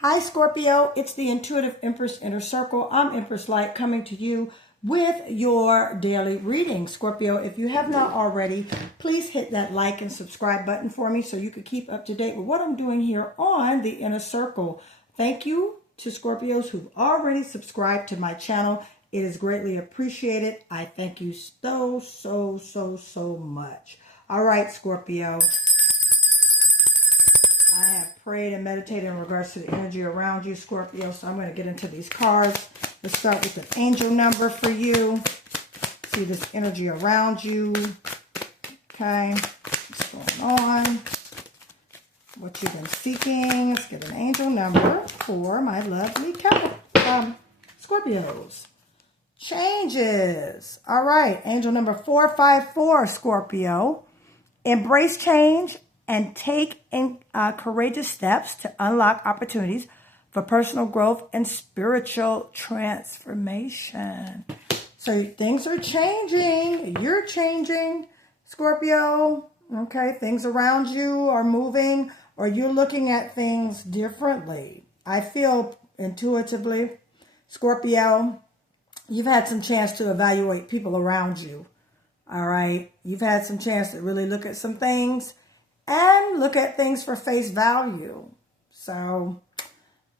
Hi Scorpio, it's the Intuitive Empress Inner Circle. I'm Empress Light coming to you with your daily reading. Scorpio, if you have not already, please hit that like and subscribe button for me so you can keep up to date with what I'm doing here on the Inner Circle. Thank you to Scorpios who've already subscribed to my channel. It is greatly appreciated. I thank you so much. All right, Scorpio. I have prayed and meditated in regards to the energy around you, Scorpio. So I'm going to get into these cards. Let's start with an angel number for you. See this energy around you. Okay. What's going on? What you've been seeking. Let's get an angel number for my lovely Scorpios. Changes. All right. Angel number 454, Scorpio. Embrace change and take courageous steps to unlock opportunities for personal growth and spiritual transformation. So things are changing. You're changing, Scorpio. Okay, things around you are moving, or you're looking at things differently. I feel intuitively, Scorpio, you've had some chance to evaluate people around you. All right, you've had some chance to really look at some things and look at things for face value. So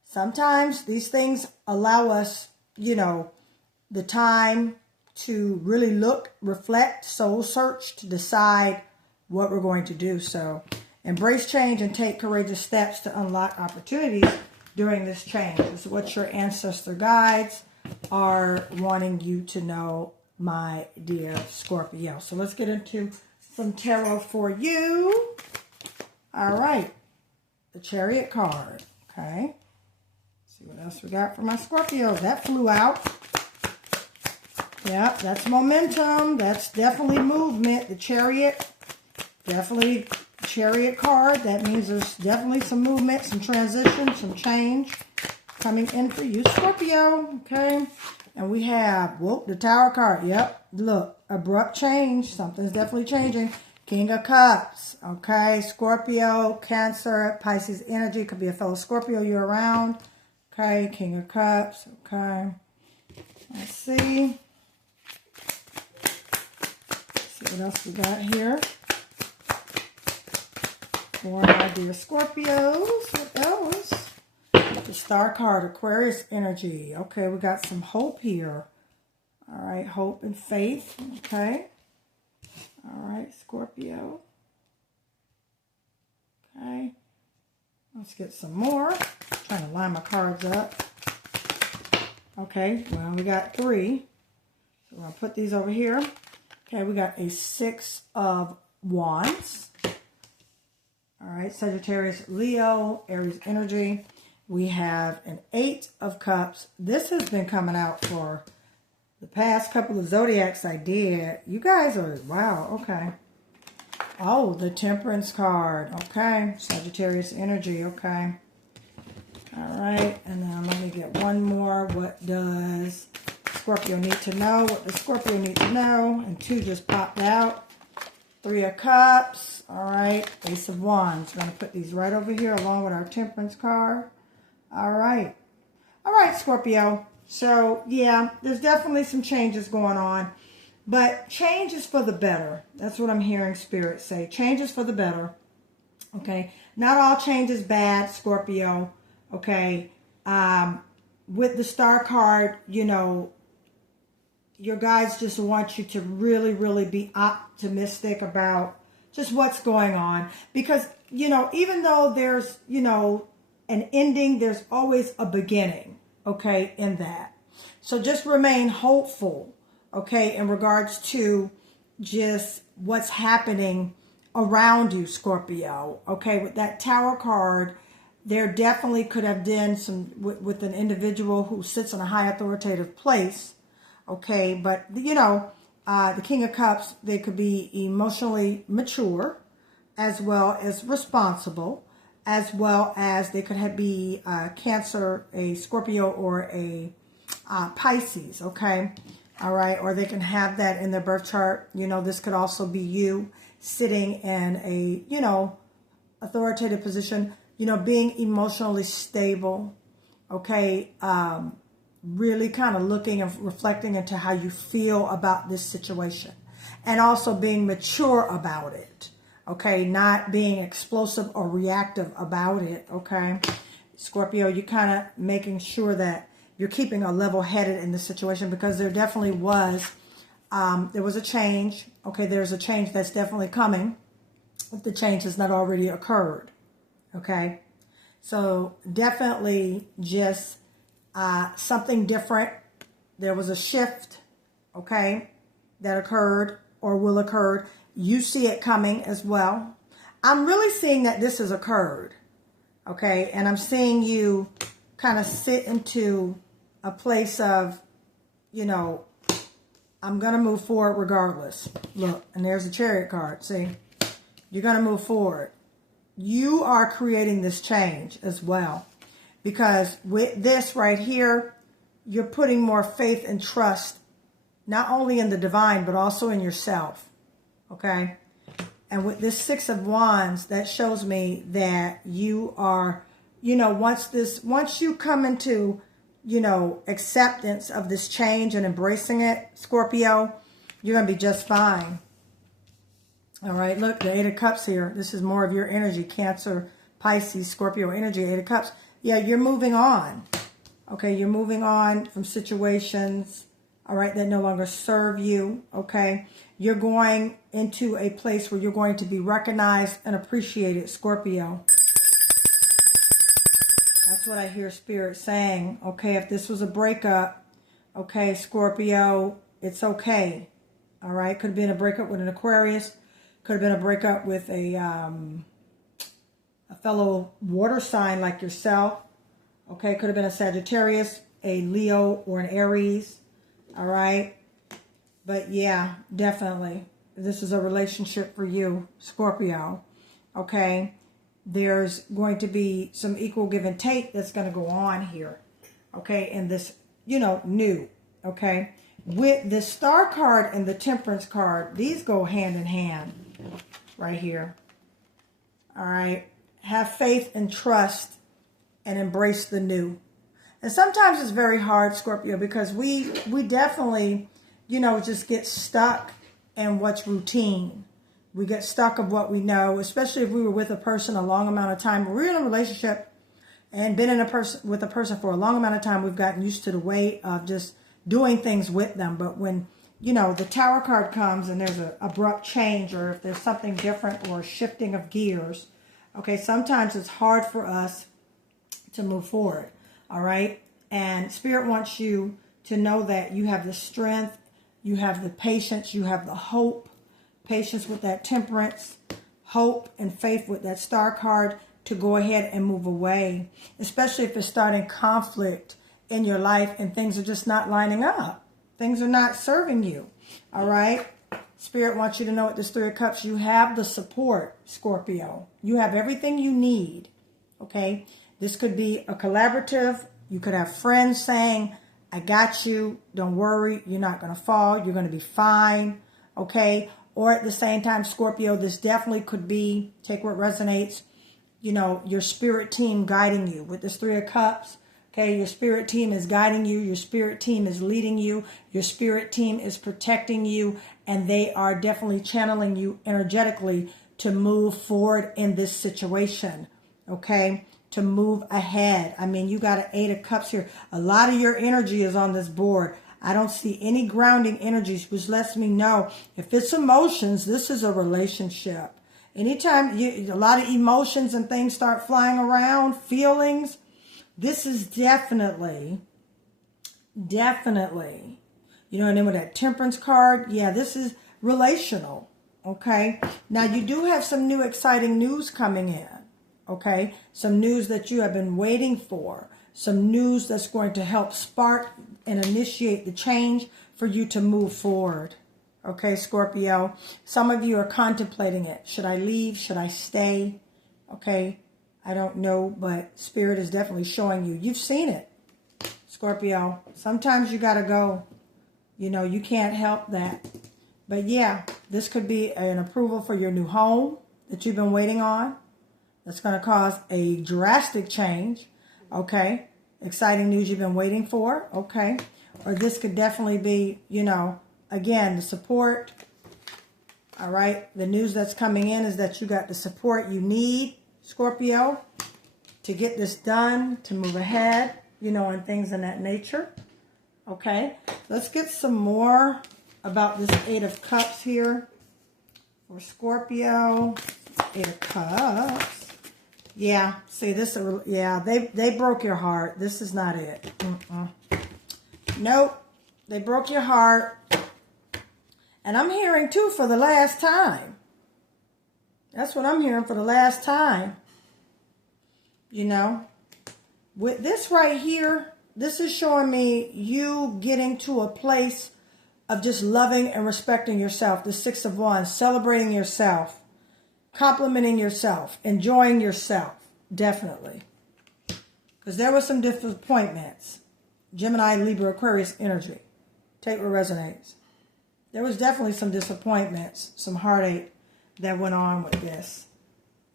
sometimes these things allow us, the time to really look, reflect, soul search, to decide what we're going to do. So embrace change and take courageous steps to unlock opportunities during this change. This is what your ancestor guides are wanting you to know, my dear Scorpio. So let's get into some tarot for you. All right, the Chariot card. Okay, let's see what else we got for my Scorpios. That flew out. Yeah, that's momentum. That's definitely movement. The Chariot, definitely Chariot card. That means there's definitely some movement, some transition, some change coming in for you, Scorpio. Okay, and we have, the Tower card. Yep, look, abrupt change. Something's definitely changing. King of Cups, okay, Scorpio, Cancer, Pisces energy. Could be a fellow Scorpio you're around. Okay, King of Cups, okay. Let's see. What else we got here for my dear Scorpios. What else? The Star card, Aquarius energy. Okay, we got some hope here. All right, hope and faith, okay. All right, Scorpio. Okay. Let's get some more. Trying to line my cards up. Okay, well, we got 3. So we're going to put these over here. Okay, we got a 6 of Wands. All right, Sagittarius, Leo, Aries energy. We have an 8 of Cups. This has been coming out for the past couple of zodiacs I did. You guys are, wow, okay. Oh, the Temperance card. Okay, Sagittarius energy, okay. All right, and then let me get one more. What does Scorpio need to know? What does Scorpio need to know? And 2 just popped out. 3 of Cups. All right, Ace of Wands. We're going to put these right over here along with our Temperance card. All right. All right, Scorpio. So, yeah, there's definitely some changes going on. But change is for the better. That's what I'm hearing Spirit say. Change is for the better. Okay. Not all change is bad, Scorpio. Okay. With the Star card, your guides just want you to really be optimistic about just what's going on. Because, even though there's, an ending, there's always a beginning. Okay, in that. So just remain hopeful, okay, in regards to just what's happening around you, Scorpio. Okay, with that Tower card, there definitely could have been some, with an individual who sits in a high authoritative place, okay, but, the King of Cups, they could be emotionally mature, as well as responsible, as well as they could be Cancer, a Scorpio, or a Pisces, okay? All right, or they can have that in their birth chart. This could also be you sitting in a, authoritative position being emotionally stable, okay, really kind of looking and reflecting into how you feel about this situation, and also being mature about it, okay, not being explosive or reactive about it, okay. Scorpio, you're kind of making sure that you're keeping a level-headed in the situation, because there definitely was, there was a change, okay, there's a change that's definitely coming, if the change has not already occurred, okay. So definitely just something different. There was a shift, okay, that occurred or will occur. You see it coming as well. I'm really seeing that this has occurred, okay, and I'm seeing you kind of sit into a place of, I'm going to move forward regardless. Look, and there's the Chariot card. See, you're going to move forward. You are creating this change as well, because with this right here, you're putting more faith and trust, not only in the divine, but also in yourself, okay? And with this Six of Wands, that shows me that you are, once you come into, acceptance of this change and embracing it, Scorpio, you're going to be just fine. All right, look, the Eight of Cups here. This is more of your energy, Cancer, Pisces, Scorpio energy, Eight of Cups. Yeah, you're moving on. Okay, you're moving on from situations, all right, that no longer serve you, okay? You're going into a place where you're going to be recognized and appreciated, Scorpio. That's what I hear Spirit saying, okay? If this was a breakup, okay, Scorpio, it's okay, all right? Could have been a breakup with an Aquarius. Could have been a breakup with a fellow water sign like yourself. Okay, could have been a Sagittarius, a Leo, or an Aries. All right. But yeah, definitely. This is a relationship for you, Scorpio. Okay. There's going to be some equal give and take that's going to go on here. Okay. And this, new. Okay. With the Star card and the Temperance card, these go hand in hand. Right here. All right. Have faith and trust and embrace the new. And sometimes it's very hard, Scorpio, because we definitely, just get stuck in what's routine. We get stuck of what we know, especially if we were with a person a long amount of time. We're in a relationship and been with a person for a long amount of time. We've gotten used to the way of just doing things with them. But when the Tower card comes and there's an abrupt change, or if there's something different or a shifting of gears, okay, sometimes it's hard for us to move forward, all right? And Spirit wants you to know that you have the strength, you have the patience, you have the hope, patience with that Temperance, hope and faith with that Star card to go ahead and move away, especially if it's starting conflict in your life and things are just not lining up. Things are not serving you, all right? Spirit wants you to know at this Three of Cups, you have the support, Scorpio. You have everything you need, okay? This could be a collaborative. You could have friends saying, I got you. Don't worry. You're not going to fall. You're going to be fine, okay? Or at the same time, Scorpio, this definitely could be, take what resonates, your spirit team guiding you. With this Three of Cups, okay, your spirit team is guiding you. Your spirit team is leading you. Your spirit team is protecting you. And they are definitely channeling you energetically to move forward in this situation, okay? To move ahead. I mean, you got an Eight of Cups here. A lot of your energy is on this board. I don't see any grounding energies, which lets me know if it's emotions, this is a relationship. Anytime a lot of emotions and things start flying around, feelings, this is definitely, and then with that Temperance card, yeah, this is relational, okay? Now, you do have some new exciting news coming in, okay? Some news that you have been waiting for. Some news that's going to help spark and initiate the change for you to move forward, okay, Scorpio? Some of you are contemplating it. Should I leave? Should I stay? Okay, I don't know, but Spirit is definitely showing you. You've seen it, Scorpio. Sometimes you got to go. You can't help that. But yeah, this could be an approval for your new home that you've been waiting on. That's going to cause a drastic change. Okay. Exciting news you've been waiting for. Okay. Or this could definitely be, you know, again, the support. All right. The news that's coming in is that you got the support you need, Scorpio, to get this done, to move ahead, you know, and things in that nature. Okay. Let's get some more about this Eight of Cups here for Scorpio. Eight of Cups. Yeah, see this. Yeah, they broke your heart. This is not it. Nope, they broke your heart. And I'm hearing too for the last time. That's what I'm hearing for the last time. You know, with this right here, this is showing me you getting to a place of just loving and respecting yourself. The Six of Wands, celebrating yourself. Complimenting yourself, enjoying yourself, definitely. Because there were some disappointments. Gemini, Libra, Aquarius energy. Take what resonates. There was definitely some disappointments, some heartache that went on with this.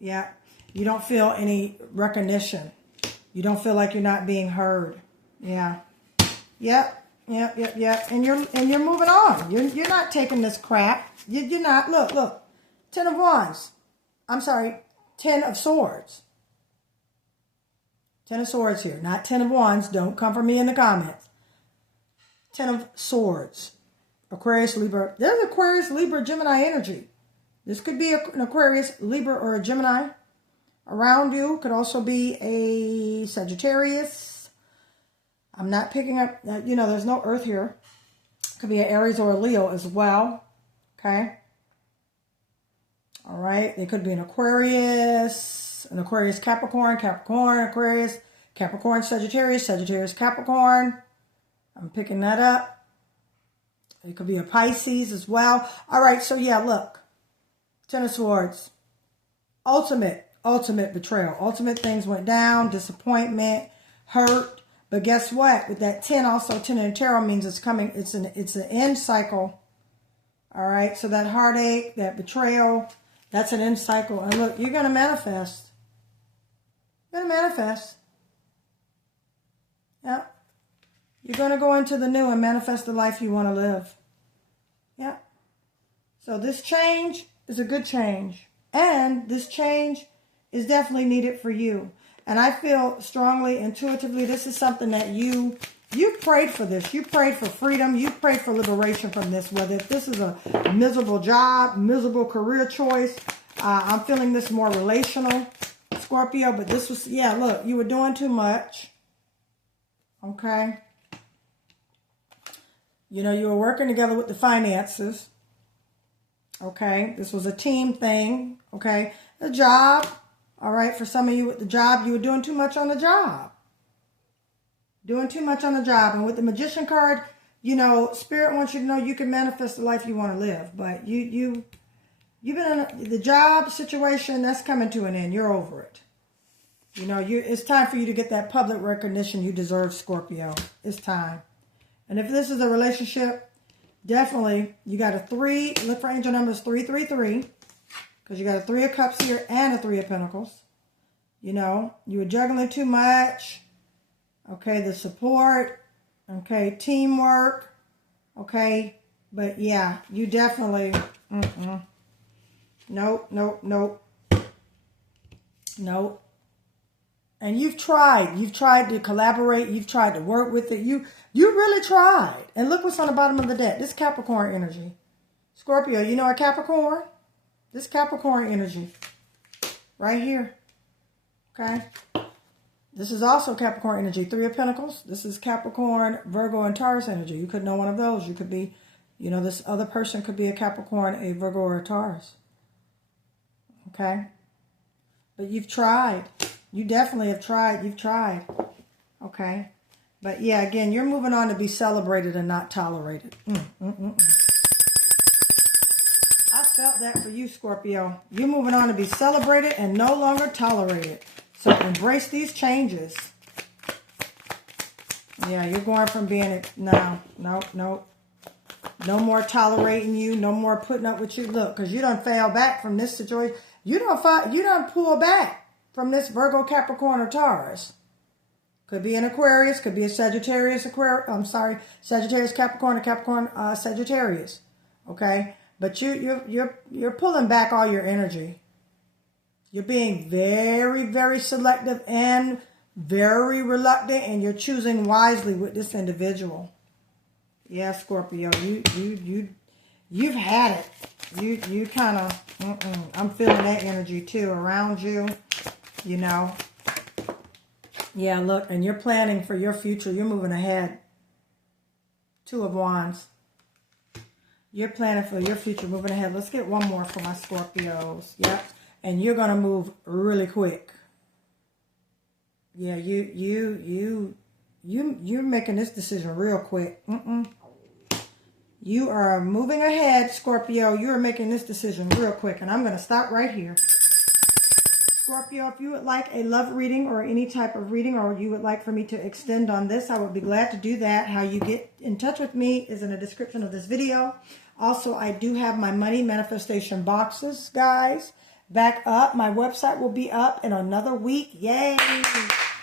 Yeah. You don't feel any recognition. You don't feel like you're not being heard. Yeah. Yep. And you're moving on. You're not taking this crap. You're not. Look. 10 of Wands. I'm sorry, 10 of Swords. 10 of Swords here, not 10 of Wands. Don't come for me in the comments. 10 of Swords. Aquarius, Libra. There's Aquarius, Libra, Gemini energy. This could be an Aquarius, Libra, or a Gemini around you. Could also be a Sagittarius. I'm not picking up, you know, there's no Earth here. Could be an Aries or a Leo as well. Okay. All right, it could be an Aquarius, Capricorn, Aquarius, Capricorn, Sagittarius, Capricorn. I'm picking that up. It could be a Pisces as well. All right, so yeah, look. 10 of Swords. Ultimate betrayal. Ultimate things went down, disappointment, hurt. But guess what? With that 10, also 10 in the tarot means it's coming, it's an end cycle. All right, so that heartache, that betrayal, that's an end cycle. And look, you're going to manifest. You're going to manifest. Yeah. You're going to go into the new and manifest the life you want to live. Yeah. So this change is a good change. And this change is definitely needed for you. And I feel strongly, intuitively, this is something that you prayed for this. You prayed for freedom. You prayed for liberation from this. Whether if this is a miserable job, miserable career choice. I'm feeling this more relational, Scorpio. But this was, yeah, look, you were doing too much. Okay. You know, you were working together with the finances. Okay. This was a team thing. Okay. The job. All right. For some of you with the job, you were doing too much on the job. Doing too much on the job. And with the Magician card, you know, Spirit wants you to know you can manifest the life you want to live. But you've been in the job situation, that's coming to an end. You're over it. You know, it's time for you to get that public recognition you deserve, Scorpio. It's time. And if this is a relationship, definitely, you got a 3. Look for angel numbers 333. Because you got a 3 of Cups here and a 3 of Pentacles. You know, you were juggling too much. Okay, the support, okay, teamwork, okay, but yeah, you definitely, nope. And you've tried to collaborate, you've tried to work with it, you really tried. And look what's on the bottom of the deck, this Capricorn energy. Scorpio, you know a Capricorn? This Capricorn energy, right here, okay? This is also Capricorn energy, 3 of Pentacles. This is Capricorn, Virgo, and Taurus energy. You could know one of those. You could be, you know, this other person could be a Capricorn, a Virgo, or a Taurus. Okay? But you've tried. You definitely have tried. You've tried. Okay? But yeah, again, you're moving on to be celebrated and not tolerated. I felt that for you, Scorpio. You're moving on to be celebrated and no longer tolerated. So embrace these changes. Yeah, you're going from being, no. No more tolerating you. No more putting up with you. Look, because you done fell back from this situation. You done pull back. from this Virgo, Capricorn, or Taurus. Could be an Aquarius, could be a Sagittarius, Sagittarius, Capricorn, or Capricorn, Sagittarius. Okay? But you're pulling back all your energy. You're being very, very selective and very reluctant, and you're choosing wisely with this individual. Yeah, Scorpio, you've had it. You kind of, I'm feeling that energy too around you, you know. Yeah, look, and you're planning for your future. You're moving ahead. Two of Wands. You're planning for your future, moving ahead. Let's get one more for my Scorpios. Yep. And you're going to move really quick. Yeah, you're making this decision real quick. You are moving ahead, Scorpio. You're making this decision real quick. And I'm going to stop right here. Scorpio, if you would like a love reading or any type of reading, or you would like for me to extend on this, I would be glad to do that. How you get in touch with me is in the description of this video. Also, I do have my money manifestation boxes, guys, back up. My website will be up in another week. Yay!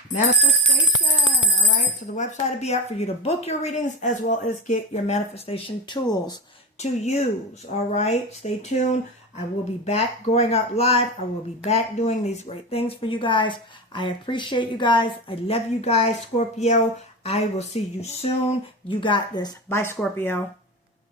Manifestation. All right. So the website will be up for you to book your readings as well as get your manifestation tools to use. All right. Stay tuned. I will be back going up live. I will be back doing these great things for you guys. I appreciate you guys. I love you guys, Scorpio. I will see you soon. You got this. Bye, Scorpio.